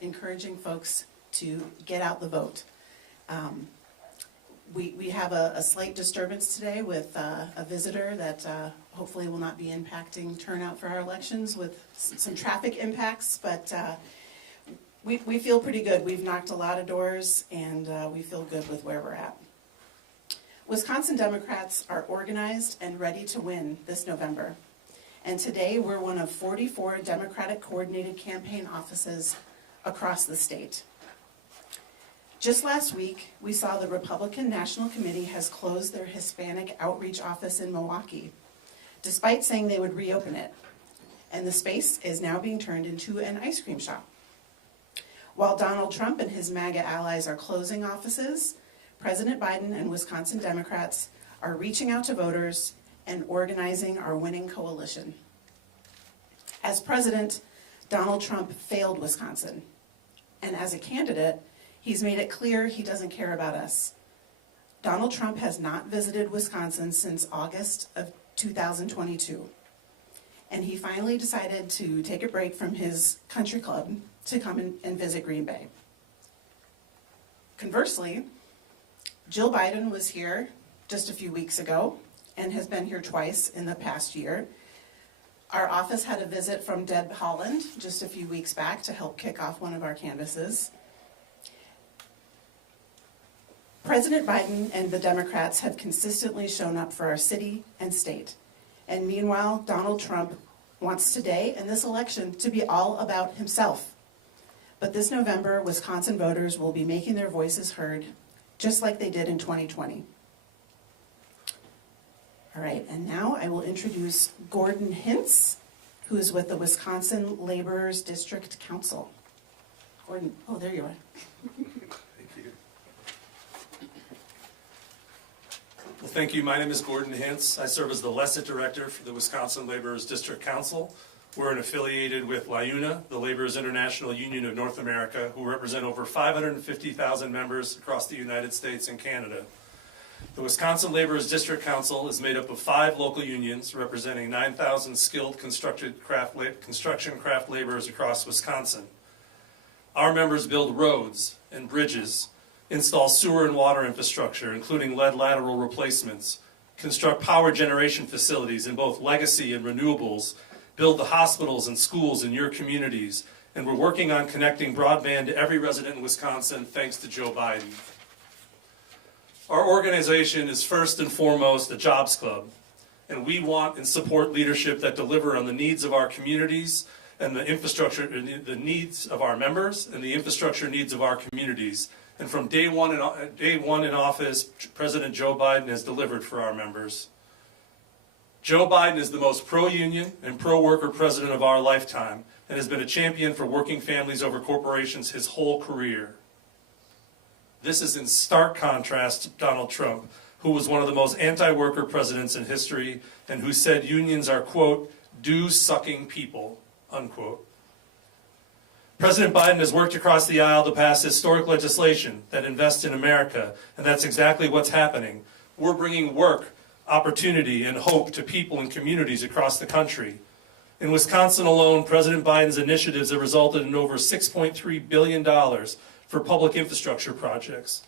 encouraging folks to get out the vote. We have a slight disturbance today with a visitor that hopefully will not be impacting turnout for our elections with some traffic impacts, but we feel pretty good. We've knocked a lot of doors and we feel good with where we're at. Wisconsin Democrats are organized and ready to win this November. And today we're one of 44 Democratic coordinated campaign offices across the state. Just last week, we saw the Republican National Committee has closed their Hispanic outreach office in Milwaukee, despite saying they would reopen it. And the space is now being turned into an ice cream shop. While Donald Trump and his MAGA allies are closing offices, President Biden and Wisconsin Democrats are reaching out to voters and organizing our winning coalition. As president, Donald Trump failed Wisconsin. And as a candidate, he's made it clear he doesn't care about us. Donald Trump has not visited Wisconsin since August of 2022. And he finally decided to take a break from his country club to come and visit Green Bay. Conversely, Jill Biden was here just a few weeks ago and has been here twice in the past year. Our office had a visit from Deb Haaland just a few weeks back to help kick off one of our canvases. President Biden and the Democrats have consistently shown up for our city and state. And meanwhile, Donald Trump wants today and this election to be all about himself. But this November, Wisconsin voters will be making their voices heard, just like they did in 2020. All right, and now I will introduce Gordon Hintz, who is with the Wisconsin Laborers District Council. Gordon, oh, there you are. Thank you. Well, thank you. My name is Gordon Hintz. I serve as the Lesset Director for the Wisconsin Laborers District Council. We're affiliated with LIUNA, the Laborers International Union of North America, who represent over 550,000 members across the United States and Canada. The Wisconsin Laborers District Council is made up of 5 local unions representing 9,000 skilled construction craft laborers across Wisconsin. Our members build roads and bridges, install sewer and water infrastructure, including lead lateral replacements, construct power generation facilities in both legacy and renewables, build the hospitals and schools in your communities, and we're working on connecting broadband to every resident in Wisconsin thanks to Joe Biden. Our organization is first and foremost a jobs club, and we want and support leadership that deliver on the needs of our communities and the infrastructure, the needs of our members and the infrastructure needs of our communities. And from day one in office, President Joe Biden has delivered for our members. Joe Biden is the most pro-union and pro-worker president of our lifetime and has been a champion for working families over corporations his whole career. This is in stark contrast to Donald Trump, who was one of the most anti-worker presidents in history and who said unions are, quote, dues-sucking people, unquote. President Biden has worked across the aisle to pass historic legislation that invests in America, and that's exactly what's happening. We're bringing work, opportunity, and hope to people and communities across the country. In Wisconsin alone, President Biden's initiatives have resulted in over $6.3 billion for public infrastructure projects.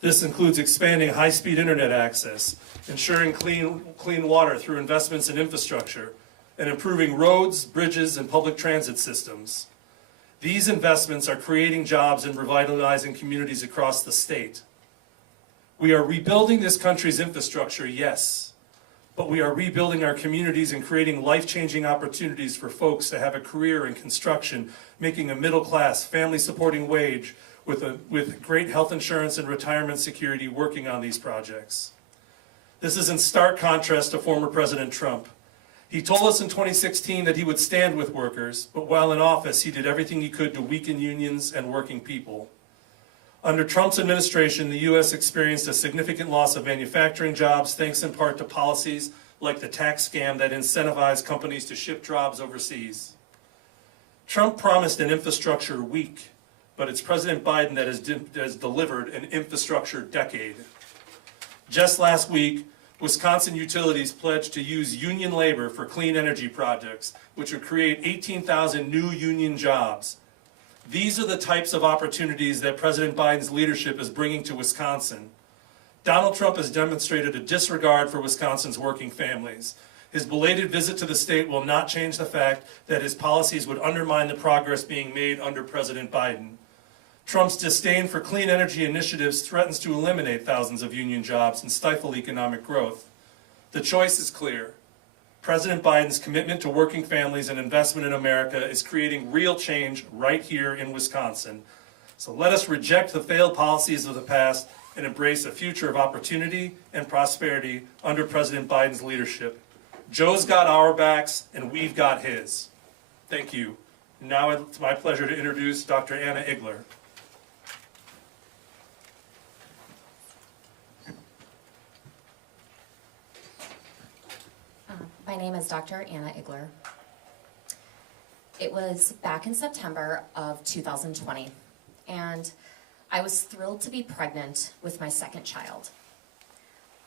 This includes expanding high-speed internet access, ensuring clean water through investments in infrastructure, and improving roads, bridges, and public transit systems. These investments are creating jobs and revitalizing communities across the state. We are rebuilding this country's infrastructure, yes, but we are rebuilding our communities and creating life-changing opportunities for folks to have a career in construction, making a middle-class, family-supporting wage with great health insurance and retirement security working on these projects. This is in stark contrast to former President Trump. He told us in 2016 that he would stand with workers, but while in office, he did everything he could to weaken unions and working people. Under Trump's administration, the U.S. experienced a significant loss of manufacturing jobs, thanks in part to policies like the tax scam that incentivized companies to ship jobs overseas. Trump promised an infrastructure week, but it's President Biden that has delivered an infrastructure decade. Just last week, Wisconsin utilities pledged to use union labor for clean energy projects, which would create 18,000 new union jobs. These are the types of opportunities that President Biden's leadership is bringing to Wisconsin. Donald Trump has demonstrated a disregard for Wisconsin's working families. His belated visit to the state will not change the fact that his policies would undermine the progress being made under President Biden. Trump's disdain for clean energy initiatives threatens to eliminate thousands of union jobs and stifle economic growth. The choice is clear. President Biden's commitment to working families and investment in America is creating real change right here in Wisconsin. So let us reject the failed policies of the past and embrace a future of opportunity and prosperity under President Biden's leadership. Joe's got our backs and we've got his. Thank you. Now it's my pleasure to introduce Dr. Anna Igler. My name is Dr. Anna Igler. It was back in September of 2020, and I was thrilled to be pregnant with my second child.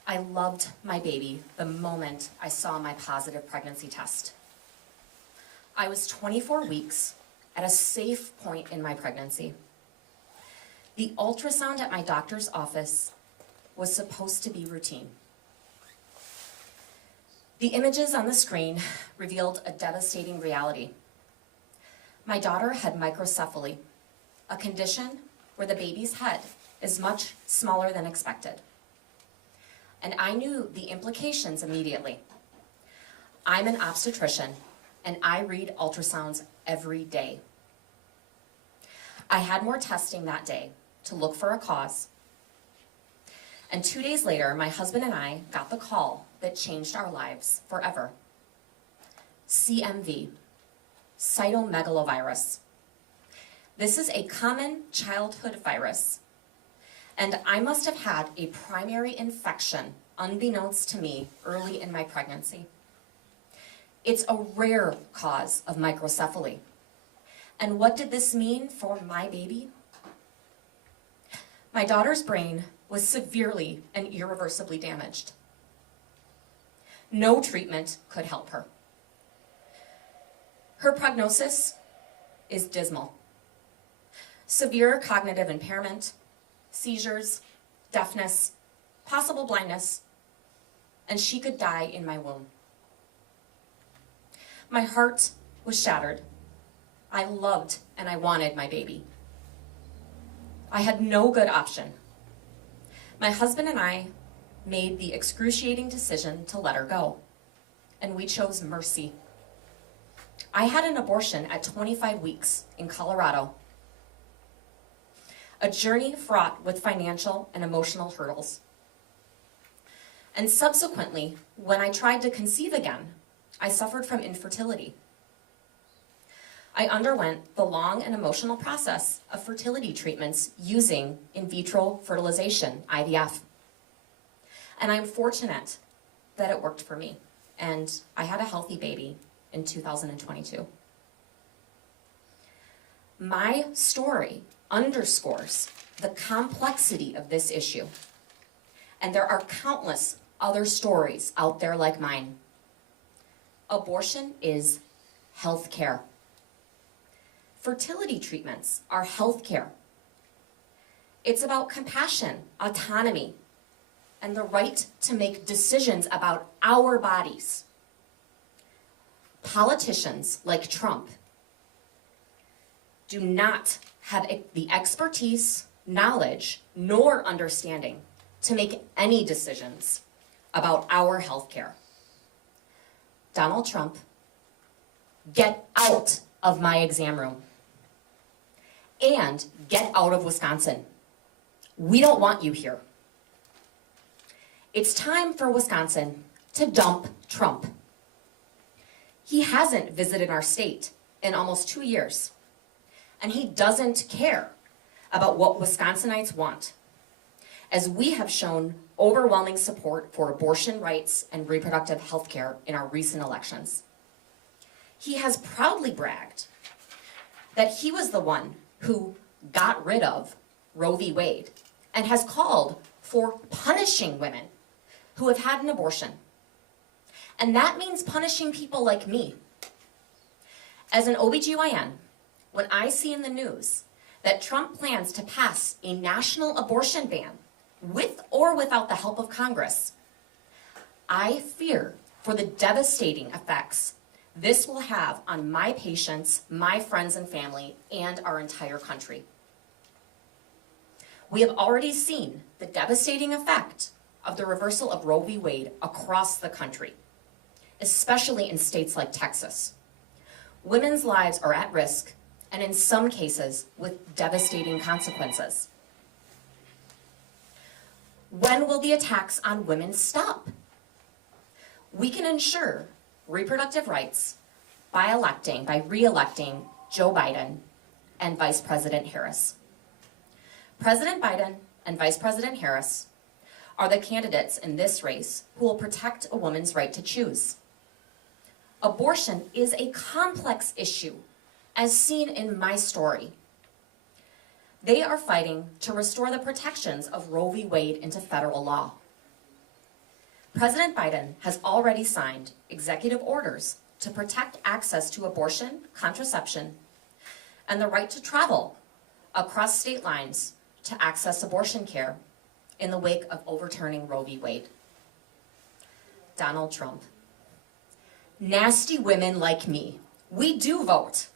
I loved my baby the moment I saw my positive pregnancy test. I was 24 weeks at a safe point in my pregnancy. The ultrasound at my doctor's office was supposed to be routine. The images on the screen revealed a devastating reality. My daughter had microcephaly, a condition where the baby's head is much smaller than expected. And I knew the implications immediately. I'm an obstetrician, and I read ultrasounds every day. I had more testing that day to look for a cause. And 2 days later, my husband and I got the call that changed our lives forever. CMV, cytomegalovirus. This is a common childhood virus, and I must have had a primary infection unbeknownst to me early in my pregnancy. It's a rare cause of microcephaly. And what did this mean for my baby? My daughter's brain was severely and irreversibly damaged. No treatment could help her. Her prognosis is dismal. Severe cognitive impairment, seizures, deafness, possible blindness, and she could die in my womb. My heart was shattered. I loved and I wanted my baby. I had no good option. My husband and I made the excruciating decision to let her go, and we chose mercy. I had an abortion at 25 weeks in Colorado, a journey fraught with financial and emotional hurdles. And subsequently, when I tried to conceive again, I suffered from infertility. I underwent the long and emotional process of fertility treatments using in vitro fertilization, IVF. And I'm fortunate that it worked for me, and I had a healthy baby in 2022. My story underscores the complexity of this issue, and there are countless other stories out there like mine. Abortion is health care. Fertility treatments are health care. It's about compassion, autonomy, and the right to make decisions about our bodies. Politicians like Trump do not have the expertise, knowledge, nor understanding to make any decisions about our health care. Donald Trump, get out of my exam room. And get out of Wisconsin. We don't want you here. It's time for Wisconsin to dump Trump. He hasn't visited our state in almost 2 years, and he doesn't care about what Wisconsinites want, as we have shown overwhelming support for abortion rights and reproductive health care in our recent elections. He has proudly bragged that he was the one who got rid of Roe v. Wade and has called for punishing women who have had an abortion. And that means punishing people like me. As an OBGYN, when I see in the news that Trump plans to pass a national abortion ban with or without the help of Congress, I fear for the devastating effects this will have on my patients, my friends and family, and our entire country. We have already seen the devastating effect of the reversal of Roe v. Wade across the country, especially in states like Texas. Women's lives are at risk, and in some cases, with devastating consequences. When will the attacks on women stop? We can ensure reproductive rights by re-electing Joe Biden and Vice President Harris. President Biden and Vice President Harris are the candidates in this race who will protect a woman's right to choose. Abortion is a complex issue, as seen in my story. They are fighting to restore the protections of Roe v. Wade into federal law. President Biden has already signed executive orders to protect access to abortion, contraception, and the right to travel across state lines to access abortion care in the wake of overturning Roe v. Wade. Donald Trump. Nasty women like me, we do vote,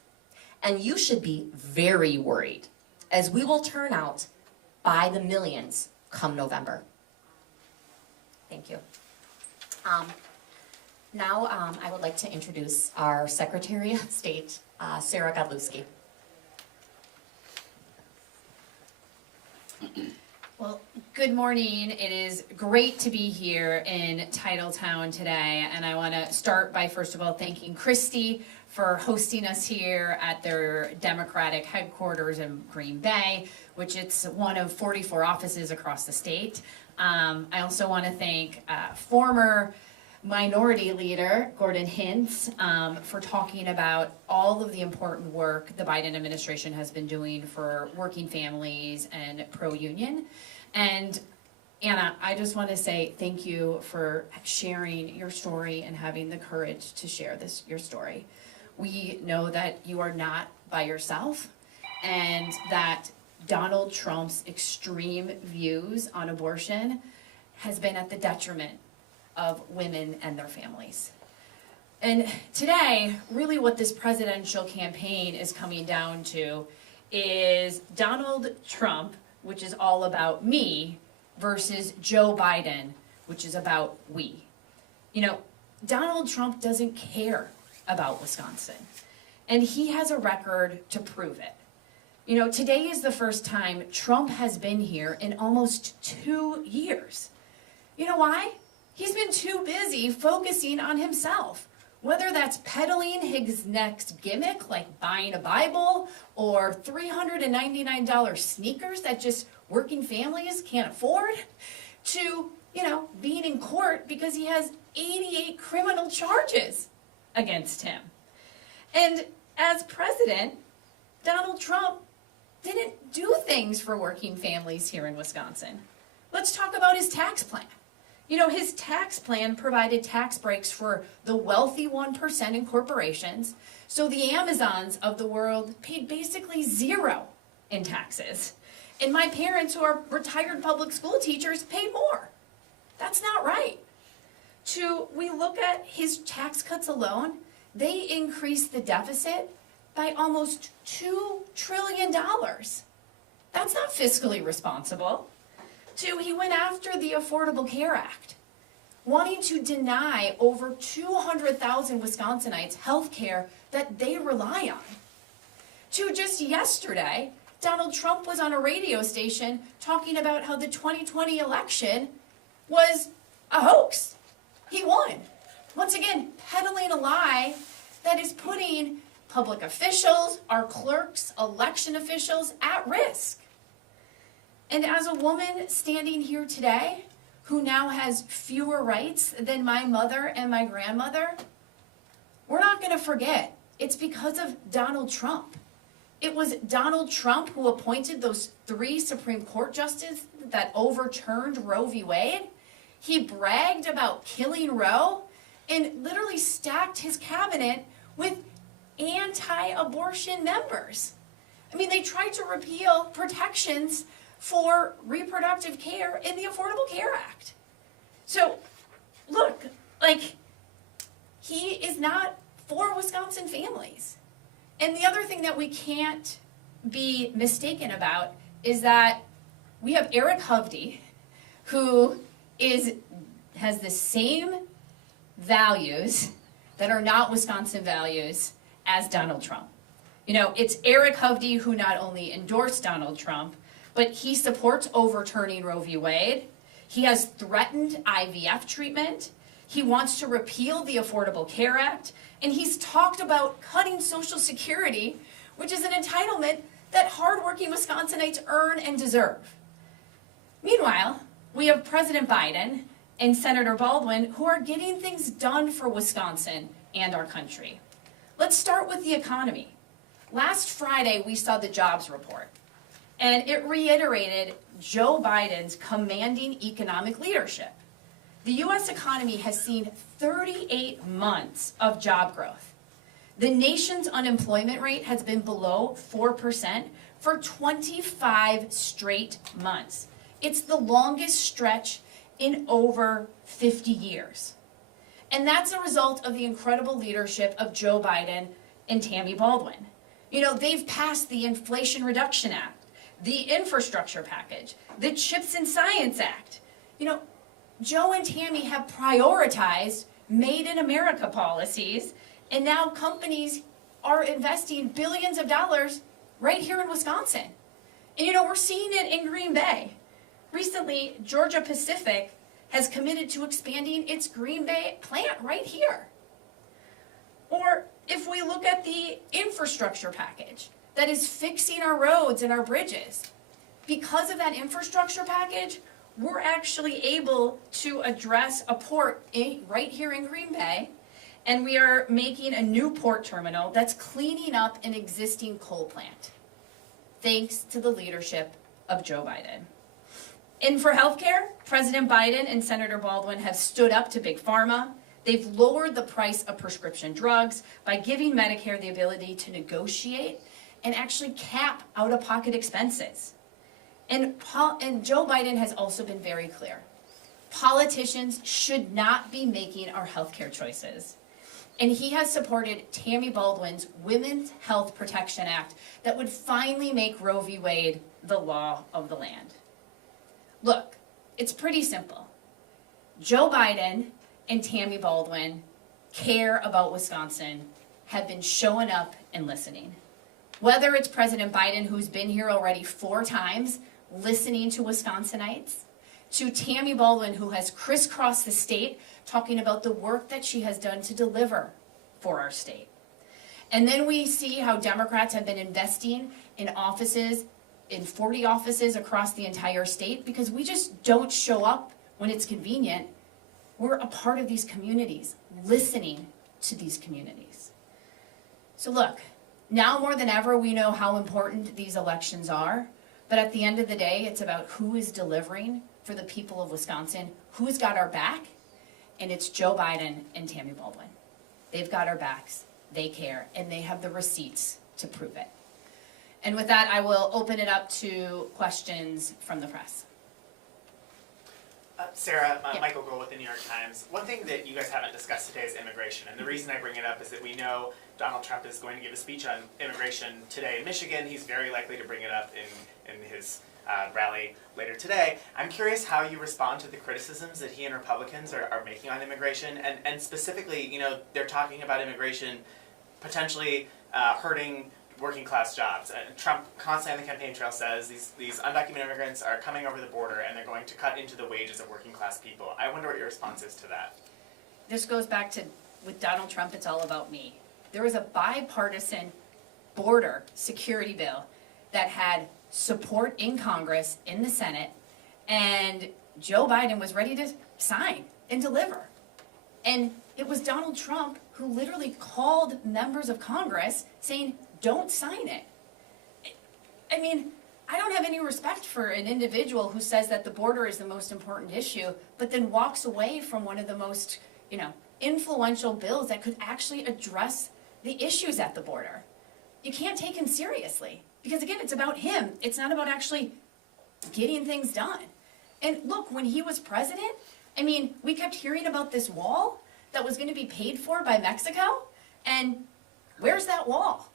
and you should be very worried, as we will turn out by the millions come November. Thank you. Now I would like to introduce our Secretary of State, Sarah Godlewski. Well, good morning. It is great to be here in Titletown today, and I want to start by first of all thanking Christy for hosting us here at their Democratic headquarters in Green Bay, which it's one of 44 offices across the state. I also want to thank former Minority Leader Gordon Hintz for talking about all of the important work the Biden administration has been doing for working families and pro-union. And Anna, I just want to say thank you for sharing your story and having the courage to share your story. We know that you are not by yourself, and that Donald Trump's extreme views on abortion has been at the detriment of women and their families. And today, really what this presidential campaign is coming down to is Donald Trump, which is all about me, versus Joe Biden, which is about we. You know, Donald Trump doesn't care about Wisconsin, and he has a record to prove it. You know, today is the first time Trump has been here in almost 2 years. You know why? He's been too busy focusing on himself, whether that's peddling his next gimmick like buying a Bible or $399 sneakers that just working families can't afford, to, being in court because he has 88 criminal charges against him. And as president, Donald Trump didn't do things for working families here in Wisconsin. Let's talk about his tax plan. You know, his tax plan provided tax breaks for the wealthy 1% in corporations, so the Amazons of the world paid basically zero in taxes. And my parents, who are retired public school teachers, paid more. That's not right. We look at his tax cuts alone, they increased the deficit by almost $2 trillion. That's not fiscally responsible. He went after the Affordable Care Act, wanting to deny over 200,000 Wisconsinites health care that they rely on. Just yesterday, Donald Trump was on a radio station talking about how the 2020 election was a hoax. He won. Once again, peddling a lie that is putting public officials, our clerks, election officials at risk. And as a woman standing here today, who now has fewer rights than my mother and my grandmother, we're not going to forget, it's because of Donald Trump. It was Donald Trump who appointed those 3 Supreme Court justices that overturned Roe v. Wade. He bragged about killing Roe and literally stacked his cabinet with anti-abortion members. I mean, they tried to repeal protections for reproductive care in the Affordable Care Act. So, look, like, he is not for Wisconsin families. And the other thing that we can't be mistaken about is that we have Eric Hovde, who has the same values that are not Wisconsin values as Donald Trump. You know, it's Eric Hovde who not only endorsed Donald Trump, but he supports overturning Roe v. Wade. He has threatened IVF treatment. He wants to repeal the Affordable Care Act. And he's talked about cutting Social Security, which is an entitlement that hardworking Wisconsinites earn and deserve. Meanwhile, we have President Biden and Senator Baldwin who are getting things done for Wisconsin and our country. Let's start with the economy. Last Friday, we saw the jobs report, and it reiterated Joe Biden's commanding economic leadership. The U.S. economy has seen 38 months of job growth. The nation's unemployment rate has been below 4% for 25 straight months. It's the longest stretch in over 50 years. And that's a result of the incredible leadership of Joe Biden and Tammy Baldwin. You know, they've passed the Inflation Reduction Act, the Infrastructure Package, the CHIPS and Science Act. You know, Joe and Tammy have prioritized Made in America policies, and now companies are investing billions of dollars right here in Wisconsin. And you know, we're seeing it in Green Bay. Recently, Georgia Pacific has committed to expanding its Green Bay plant right here. Or if we look at the infrastructure package that is fixing our roads and our bridges, because of that infrastructure package, we're actually able to address a port right here in Green Bay, and we are making a new port terminal that's cleaning up an existing coal plant, thanks to the leadership of Joe Biden. And for healthcare, President Biden and Senator Baldwin have stood up to Big Pharma. They've lowered the price of prescription drugs by giving Medicare the ability to negotiate and actually cap out-of-pocket expenses. And Joe Biden has also been very clear. Politicians should not be making our healthcare choices. And he has supported Tammy Baldwin's Women's Health Protection Act that would finally make Roe v. Wade the law of the land. Look, it's pretty simple. Joe Biden and Tammy Baldwin care about Wisconsin, have been showing up and listening. Whether it's President Biden, who's been here already 4 times, listening to Wisconsinites, to Tammy Baldwin, who has crisscrossed the state, talking about the work that she has done to deliver for our state. And then we see how Democrats have been investing in offices, in 40 offices across the entire state, because we just don't show up when it's convenient. We're a part of these communities, listening to these communities. So look, now more than ever, we know how important these elections are, but at the end of the day, it's about who is delivering for the people of Wisconsin, who's got our back, and it's Joe Biden and Tammy Baldwin. They've got our backs, they care, and they have the receipts to prove it. And with that, I will open it up to questions from the press. Sarah, Yeah. Michael Gold with the New York Times. One thing that you guys haven't discussed today is immigration. And the reason I bring it up is that we know Donald Trump is going to give a speech on immigration today in Michigan. He's very likely to bring it up in his rally later today. I'm curious how you respond to the criticisms that he and Republicans are making on immigration. And specifically, you know, they're talking about immigration potentially hurting working class jobs. Trump constantly on the campaign trail says these undocumented immigrants are coming over the border and they're going to cut into the wages of working class people. I wonder what your response is to that. This goes back to, with Donald Trump, it's all about me. There was a bipartisan border security bill that had support in Congress, in the Senate, and Joe Biden was ready to sign and deliver. And it was Donald Trump who literally called members of Congress saying, don't sign it. I mean, I don't have any respect for an individual who says that the border is the most important issue, but then walks away from one of the most, influential bills that could actually address the issues at the border, you can't take him seriously. Because again, it's about him. It's not about actually getting things done. And look, when he was president, I mean, we kept hearing about this wall that was going to be paid for by Mexico. And where's that wall?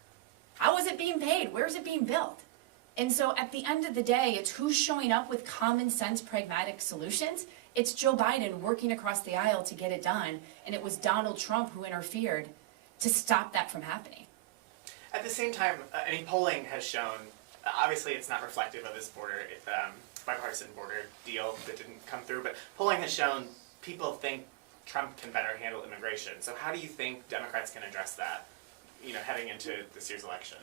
How is it being paid? Where is it being built? And so at the end of the day, it's who's showing up with common sense, pragmatic solutions. It's Joe Biden working across the aisle to get it done. And it was Donald Trump who interfered to stop that from happening. At the same time, polling has shown, obviously it's not reflective of this bipartisan border deal that didn't come through, but polling has shown people think Trump can better handle immigration. So how do you think Democrats can address that, heading into this year's election?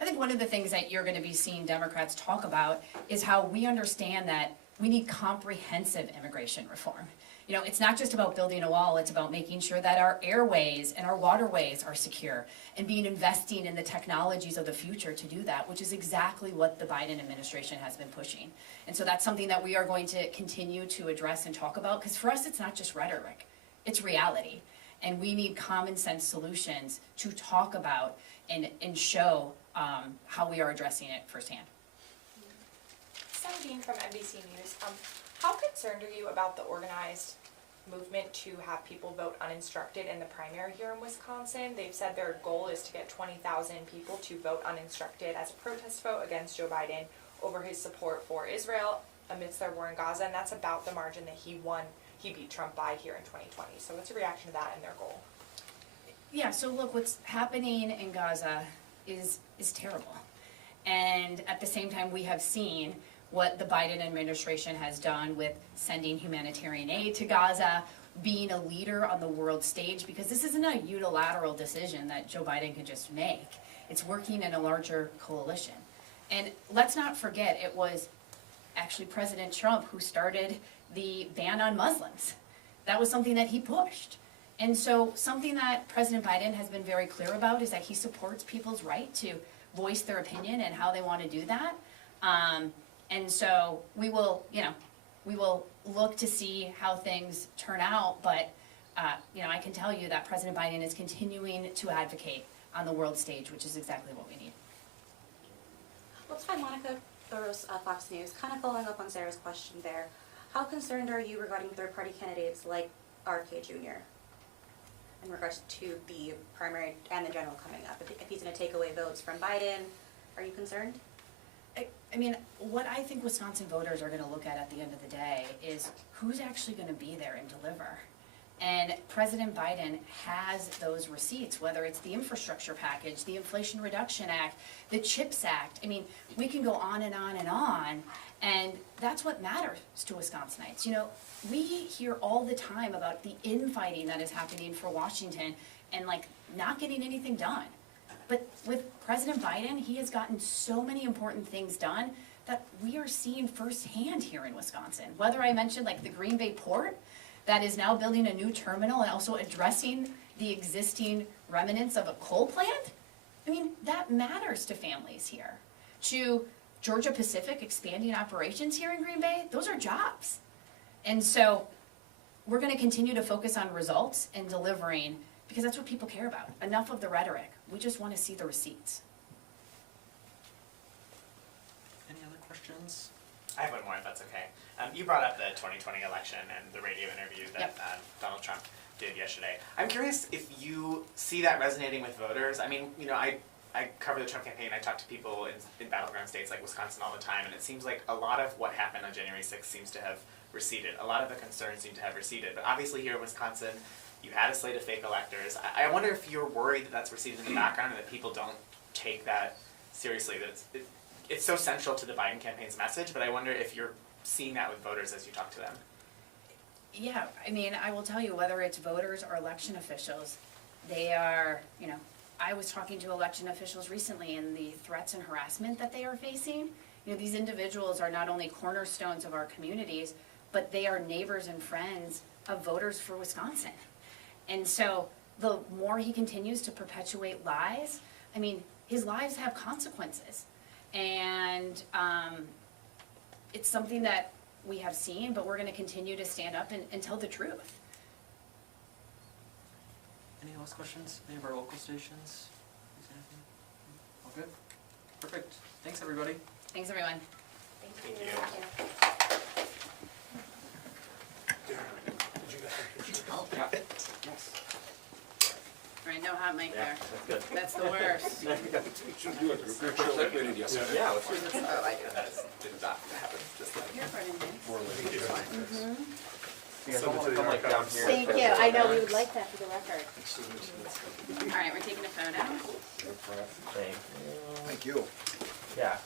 I think one of the things that you're going to be seeing Democrats talk about is how we understand that we need comprehensive immigration reform. It's not just about building a wall, it's about making sure that our airways and our waterways are secure and investing in the technologies of the future to do that, which is exactly what the Biden administration has been pushing. And so that's something that we are going to continue to address and talk about, because for us it's not just rhetoric, it's reality. And we need common sense solutions to talk about and show how we are addressing it firsthand. Sabine from NBC News. How concerned are you about the organized movement to have people vote uninstructed in the primary here in Wisconsin? They've said their goal is to get 20,000 people to vote uninstructed as a protest vote against Joe Biden over his support for Israel amidst their war in Gaza, and that's about the margin that he beat Trump by here in 2020. So what's your reaction to that and their goal? Yeah, so look, what's happening in Gaza is terrible. And at the same time, we have seen what the Biden administration has done with sending humanitarian aid to Gaza, being a leader on the world stage, because this isn't a unilateral decision that Joe Biden could just make. It's working in a larger coalition. And let's not forget, it was actually President Trump who started the ban on Muslims. That was something that he pushed. And so something that President Biden has been very clear about is that he supports people's right to voice their opinion and how they want to do that. And so we will look to see how things turn out, but I can tell you that President Biden is continuing to advocate on the world stage, which is exactly what we need. Let's find Monica Thoros, Fox News. Kind of following up on Sarah's question there. How concerned are you regarding third-party candidates like RK Jr. in regards to the primary and the general coming up? If he's going to take away votes from Biden, are you concerned? I mean, what I think Wisconsin voters are going to look at the end of the day is who's actually going to be there and deliver. And President Biden has those receipts, whether it's the infrastructure package, the Inflation Reduction Act, the CHIPS Act. I mean, we can go on and on and on, and that's what matters to Wisconsinites. We hear all the time about the infighting that is happening for Washington and not getting anything done. But with President Biden, he has gotten so many important things done that we are seeing firsthand here in Wisconsin. Whether I mentioned the Green Bay port that is now building a new terminal and also addressing the existing remnants of a coal plant, I mean, that matters to families here. To Georgia Pacific expanding operations here in Green Bay, those are jobs. And so we're going to continue to focus on results and delivering, because that's what people care about. Enough of the rhetoric. We just want to see the receipts. Any other questions? I have one more, if that's okay. You brought up the 2020 election and the radio interview that Donald Trump did yesterday. I'm curious if you see that resonating with voters. I mean, I cover the Trump campaign. I talk to people in battleground states like Wisconsin all the time, and it seems like a lot of what happened on January 6th seems to have receded. A lot of the concerns seem to have receded. But obviously here in Wisconsin, you had a slate of fake electors. I wonder if you're worried that that's receded in the background and that people don't take that seriously. That it's so central to the Biden campaign's message, but I wonder if you're seeing that with voters as you talk to them. Yeah, I mean, I will tell you, whether it's voters or election officials, they are, I was talking to election officials recently and the threats and harassment that they are facing. These individuals are not only cornerstones of our communities, but they are neighbors and friends of voters for Wisconsin. And so the more he continues to perpetuate lies, I mean, his lies have consequences. And it's something that we have seen, but we're going to continue to stand up and tell the truth. Any last questions? Any of our local stations? Is there anything? All good? Perfect. Thanks, everybody. Thanks, everyone. Thank you. Yes. All right, no hot mic there. That's good. That's the worst. Should do a group picture like we did yesterday. Yeah, let's do it. Oh, I do. That did not happen, just like You're burning me. more like. You guys want to come like down here? Thank you. I know, we would like that for the record. All right, we're taking a photo. Thank you. Yeah.